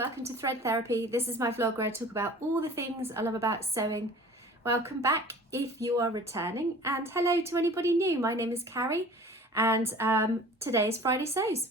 welcome to Thread Therapy. This is my vlog where I talk about all the things I love about sewing. Welcome back if you are returning, and hello to anybody new. My name is Carrie, and today is Fridaysews.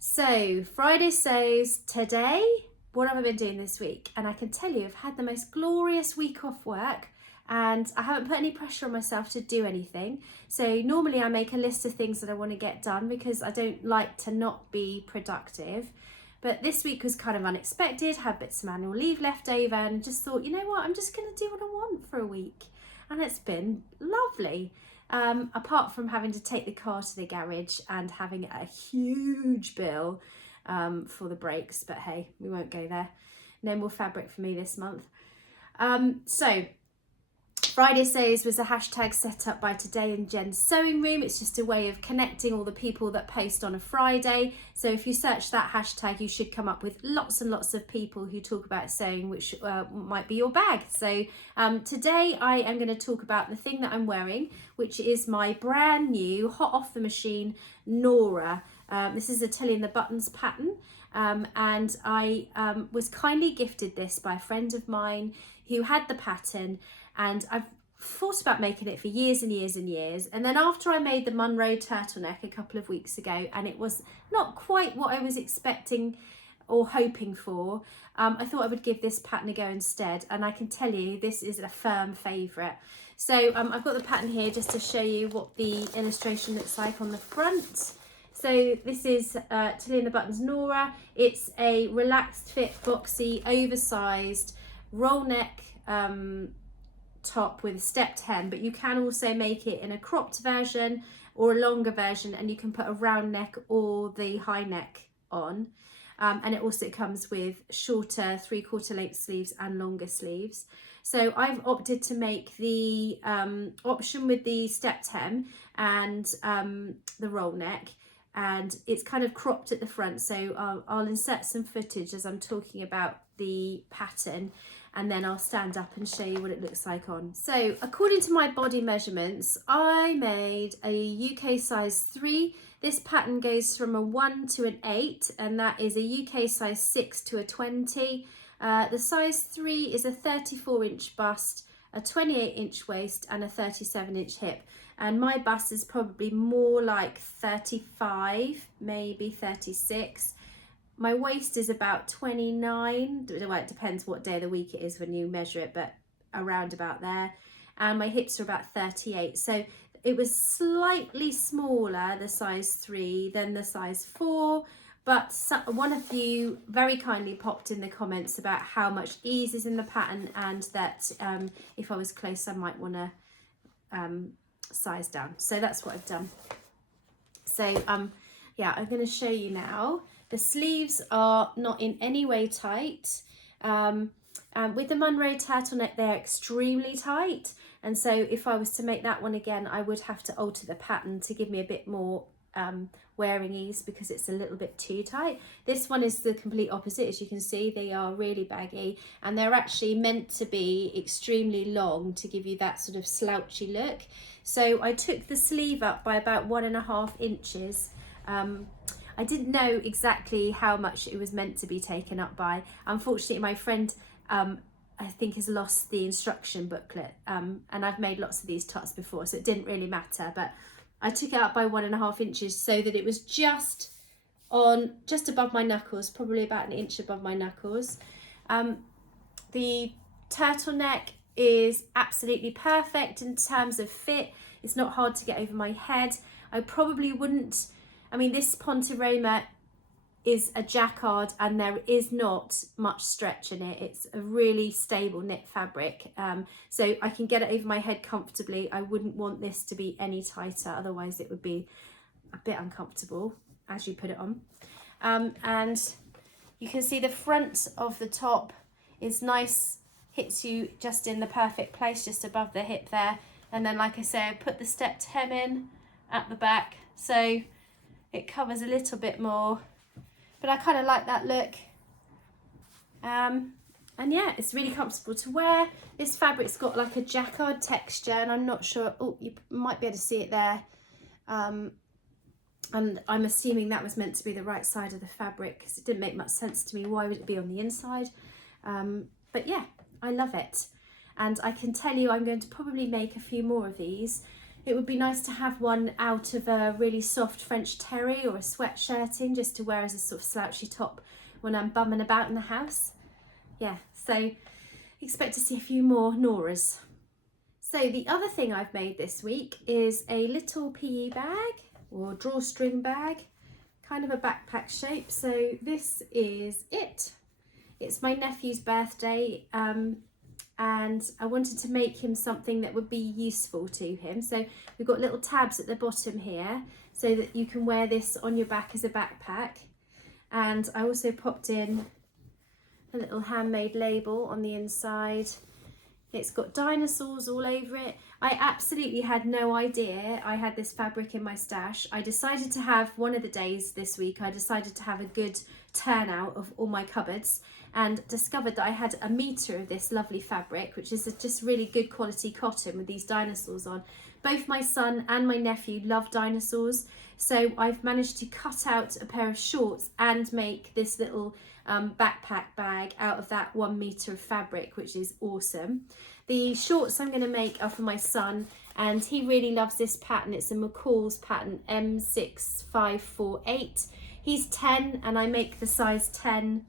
So Fridaysews today, what have I been doing this week? And I can tell you I've had the most glorious week off work, and I haven't put any pressure on myself to do anything. So normally I make a list of things that I want to get done because I don't like to not be productive. But this week was kind of unexpected, had bits of annual leave left over, and just thought, you know what, I'm just going to do what I want for a week. And it's been lovely. Apart from having to take the car to the garage and having a huge bill for the brakes, but hey, we won't go there. No more fabric for me this month. So Fridaysews was a hashtag set up by Today in Jen's sewing room. It's just a way of connecting all the people that post on a Friday. So if you search that hashtag, you should come up with lots and lots of people who talk about sewing, which might be your bag. So today I am going to talk about the thing that I'm wearing, which is my brand new hot off the machine Nora. This is a Tilly and the Buttons pattern, and I was kindly gifted this by a friend of mine who had the pattern. And I've thought about making it for years and years and years. And then after I made the Monroe turtleneck a couple of weeks ago, and it was not quite what I was expecting or hoping for, I thought I would give this pattern a go instead. And I can tell you, this is a firm favourite. So I've got the pattern here just to show you what the illustration looks like on the front. So this is Tilly and the Buttons Nora. It's a relaxed fit, boxy, oversized roll neck top with a stepped hem, but you can also make it in a cropped version or a longer version, and you can put a round neck or the high neck on, and it also comes with shorter 3/4 length sleeves and longer sleeves. So I've opted to make the option with the stepped hem and the roll neck, and it's kind of cropped at the front, so I'll insert some footage as I'm talking about the pattern, and then I'll stand up and show you what it looks like on. So according to my body measurements, I made a UK size 3. This pattern goes from a 1 to an 8, and that is a UK size 6 to a 20. The size 3 is a 34-inch bust, a 28-inch waist, and a 37-inch hip. And my bust is probably more like 35, maybe 36. My waist is about 29, well, it depends what day of the week it is when you measure it, but around about there. And my hips are about 38. So it was slightly smaller, the size 3, than the size 4. But one of you very kindly popped in the comments about how much ease is in the pattern, and that if I was close, I might want to size down. So that's what I've done. So yeah, I'm going to show you now. The sleeves are not in any way tight. And with the Monroe turtleneck, they're extremely tight. And so if I was to make that one again, I would have to alter the pattern to give me a bit more wearing ease, because it's a little bit too tight. This one is the complete opposite. As you can see, they are really baggy, and they're actually meant to be extremely long to give you that sort of slouchy look. So I took the sleeve up by about 1.5 inches. I didn't know exactly how much it was meant to be taken up by. Unfortunately, my friend, I think, has lost the instruction booklet, and I've made lots of these tops before, so it didn't really matter. But I took it up by 1.5 inches so that it was just above my knuckles, probably about an inch above my knuckles. The turtleneck is absolutely perfect in terms of fit. It's not hard to get over my head. I probably wouldn't. I mean, this Ponteroma is a jacquard, and there is not much stretch in it. It's a really stable knit fabric, so I can get it over my head comfortably. I wouldn't want this to be any tighter, otherwise it would be a bit uncomfortable as you put it on. And you can see the front of the top is nice, hits you just in the perfect place, just above the hip there. And then, like I say, I put the stepped hem in at the back, so it covers a little bit more, but I kind of like that look. And yeah, it's really comfortable to wear. This fabric's got like a jacquard texture, and I'm not sure, oh, you might be able to see it there. And I'm assuming that was meant to be the right side of the fabric because it didn't make much sense to me. Why would it be on the inside? But yeah, I love it. And I can tell you I'm going to probably make a few more of these. It would be nice to have one out of a really soft French terry or a sweatshirting just to wear as a sort of slouchy top when I'm bumming about in the house. Yeah, so expect to see a few more Noras. So the other thing I've made this week is a little PE bag or drawstring bag, kind of a backpack shape. So this is it. It's my nephew's birthday, and I wanted to make him something that would be useful to him. So we've got little tabs at the bottom here so that you can wear this on your back as a backpack. And I also popped in a little handmade label on the inside. It's got dinosaurs all over it. I absolutely had no idea I had this fabric in my stash. I decided to have one of the days this week, I decided to have a good turnout of all my cupboards and discovered that I had a metre of this lovely fabric, which is just really good quality cotton with these dinosaurs on. Both my son and my nephew love dinosaurs, so I've managed to cut out a pair of shorts and make this little backpack bag out of that 1 metre of fabric, which is awesome. The shorts I'm going to make are for my son, and he really loves this pattern. It's a McCall's pattern, M6548. He's 10 and I make the size 10,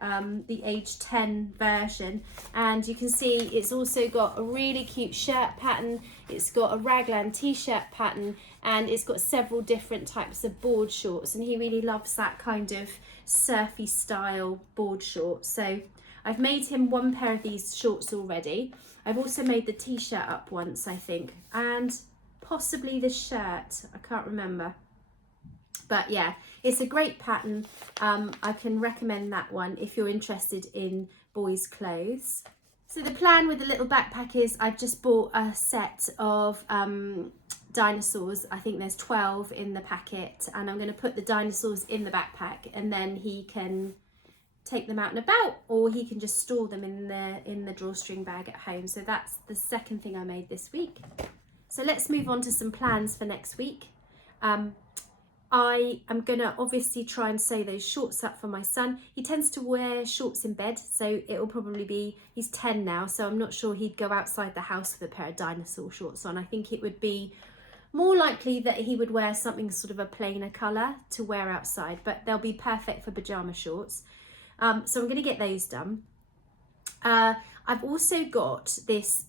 the age 10 version, and you can see it's also got a really cute shirt pattern. It's got a raglan t-shirt pattern, and it's got several different types of board shorts, and he really loves that kind of surfy style board short. So I've made him one pair of these shorts already. I've also made the t-shirt up once, I think, and possibly the shirt, I can't remember. But yeah, it's a great pattern. I can recommend that one if you're interested in boys' clothes. So the plan with the little backpack is I've just bought a set of dinosaurs. I think there's 12 in the packet, and I'm going to put the dinosaurs in the backpack, and then he can take them out and about, or he can just store them in the drawstring bag at home. So that's the second thing I made this week. So let's move on to some plans for next week. I am going to obviously try and sew those shorts up for my son. He tends to wear shorts in bed, so it'll probably be, he's 10 now, so I'm not sure he'd go outside the house with a pair of dinosaur shorts on. I think it would be more likely that he would wear something sort of a plainer colour to wear outside, but they'll be perfect for pyjama shorts. So I'm going to get those done. I've also got this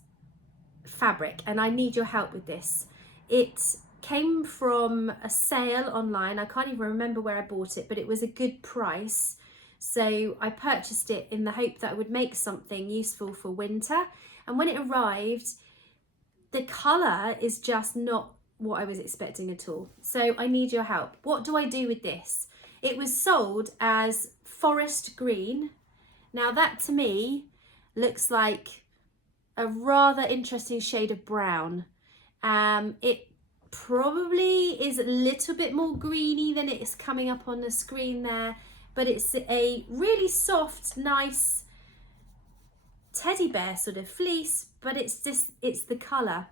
fabric, and I need your help with this. It came from a sale online. I can't even remember where I bought it, but it was a good price. So I purchased it in the hope that I would make something useful for winter. And when it arrived, the colour is just not what I was expecting at all. So I need your help. What do I do with this? It was sold as forest green. Now that to me looks like a rather interesting shade of brown. It probably is a little bit more greeny than it's coming up on the screen there, but it's a really soft, nice teddy bear sort of fleece, but it's the colour.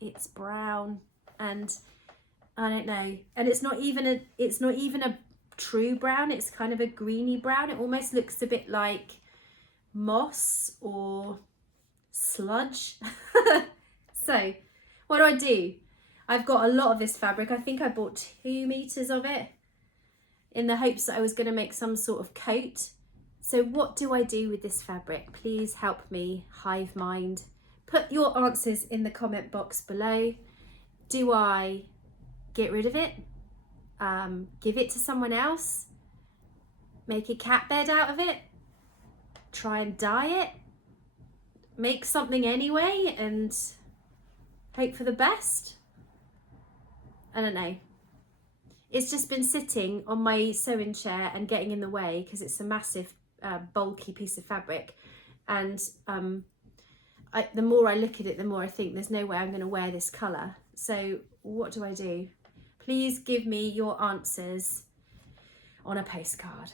It's brown, and I don't know, and it's not even a true brown. It's kind of a greeny brown. It almost looks a bit like moss or sludge. So what do? I've got a lot of this fabric. I think I bought 2 meters of it in the hopes that I was going to make some sort of coat. So what do I do with this fabric? Please help me, hive mind. Put your answers in the comment box below. Do I get rid of it? Give it to someone else? Make a cat bed out of it? Try and dye it? Make something anyway and hope for the best? I don't know. It's just been sitting on my sewing chair and getting in the way because it's a massive bulky piece of fabric, and the more I look at it, the more I think there's no way I'm going to wear this colour. So what do? Please give me your answers on a postcard.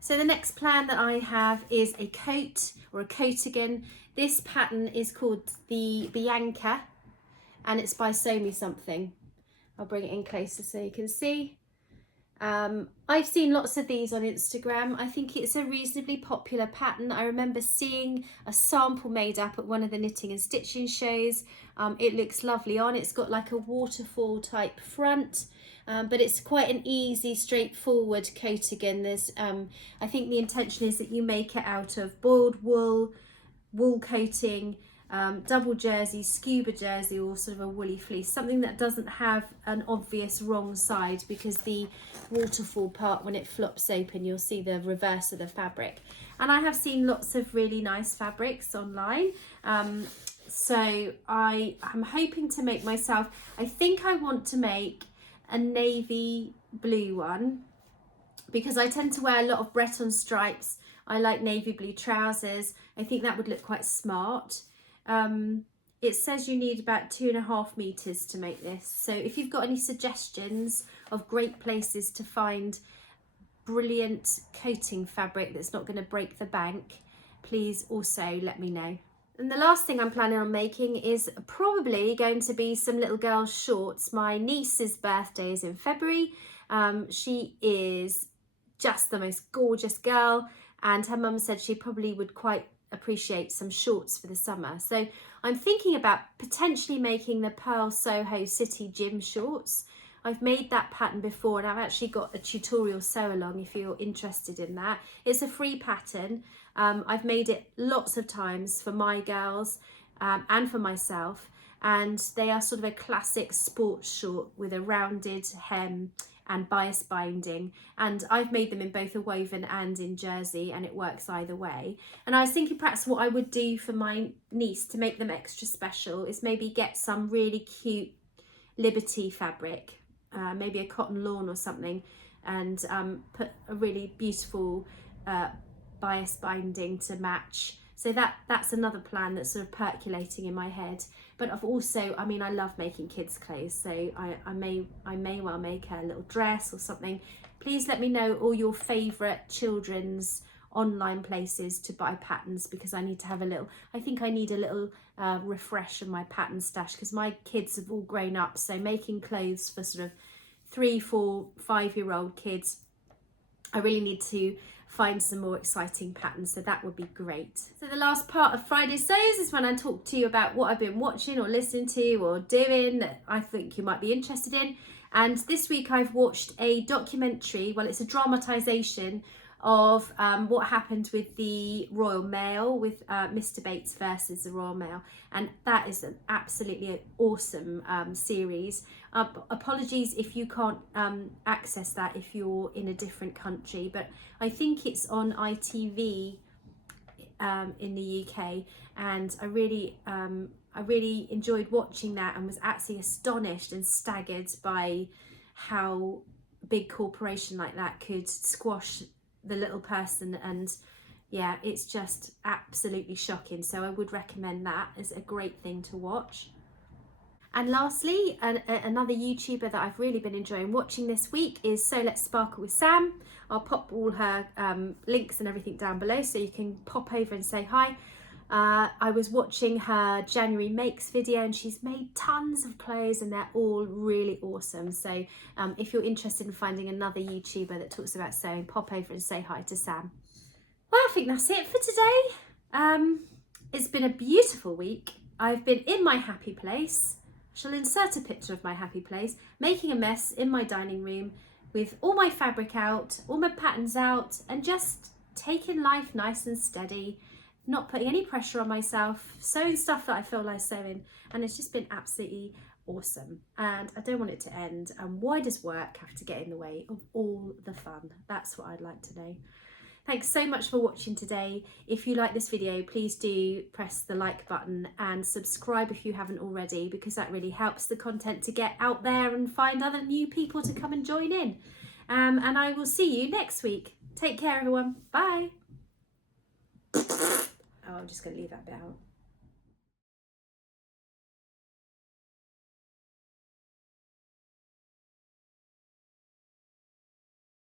So the next plan that I have is a coat or a coatigan. This pattern is called the Bianca, and it's by Sew Me Something. I'll bring it in closer so you can see. I've seen lots of these on Instagram. I think it's a reasonably popular pattern. I remember seeing a sample made up at one of the knitting and stitching shows. It looks lovely on. It's got like a waterfall type front, but it's quite an easy, straightforward coat again. There's, I think the intention is that you make it out of boiled wool, wool coating, double jersey, scuba jersey, or sort of a woolly fleece, something that doesn't have an obvious wrong side, because the waterfall part, when it flops open, you'll see the reverse of the fabric. And I have seen lots of really nice fabrics online, so I am hoping to make myself, I think I want to make a navy blue one, because I tend to wear a lot of Breton stripes. I like navy blue trousers. I think that would look quite smart. It says you need about 2.5 meters to make this. So if you've got any suggestions of great places to find brilliant coating fabric that's not going to break the bank, please also let me know. And the last thing I'm planning on making is probably going to be some little girls' shorts. My niece's birthday is in February. She is just the most gorgeous girl, and her mum said she probably would quite appreciate some shorts for the summer. So I'm thinking about potentially making the Pearl Soho City Gym shorts. I've made that pattern before, and I've actually got a tutorial sew along if you're interested in that. It's a free pattern. I've made it lots of times for my girls and for myself, and they are sort of a classic sports short with a rounded hem and bias binding, and I've made them in both a woven and in jersey, and it works either way. And I was thinking perhaps what I would do for my niece to make them extra special is maybe get some really cute Liberty fabric, maybe a cotton lawn or something, and put a really beautiful bias binding to match. So that's another plan that's sort of percolating in my head. But I've also, I mean, I love making kids' clothes, so I may well make a little dress or something. Please let me know all your favourite children's online places to buy patterns, because I need to have a little, I think I need a little refresh of my pattern stash, because my kids have all grown up, so making clothes for sort of 3, 4, 5-year-old kids, I really need to find some more exciting patterns, so that would be great. So the last part of Fridaysews is when I talk to you about what I've been watching or listening to or doing that I think you might be interested in. And this week I've watched a documentary, well, it's a dramatisation of what happened with the Royal Mail, with Mr. Bates versus the Royal Mail, and that is an absolutely awesome series. Apologies if you can't access that if you're in a different country, but I think it's on ITV in the UK, and I really enjoyed watching that, and was actually astonished and staggered by how a big corporation like that could squash the little person. And yeah, it's just absolutely shocking, so I would recommend that as a great thing to watch. And lastly, another YouTuber that I've really been enjoying watching this week is So Let's Sparkle with Sam. I'll pop all her links and everything down below so you can pop over and say hi. I was watching her January Makes video, and she's made tons of clothes and they're all really awesome. So if you're interested in finding another YouTuber that talks about sewing, pop over and say hi to Sam. Well, I think that's it for today. It's been a beautiful week. I've been in my happy place. I shall insert a picture of my happy place, making a mess in my dining room with all my fabric out, all my patterns out, and just taking life nice and steady, not putting any pressure on myself, sewing stuff that I feel like sewing, and it's just been absolutely awesome. And I don't want it to end, and why does work have to get in the way of all the fun? That's what I'd like to know. Thanks so much for watching today. If you like this video, please do press the like button and subscribe if you haven't already, because that really helps the content to get out there and find other new people to come and join in. And I will see you next week. Take care, everyone. Bye. Oh, I'm just going to leave that bit out.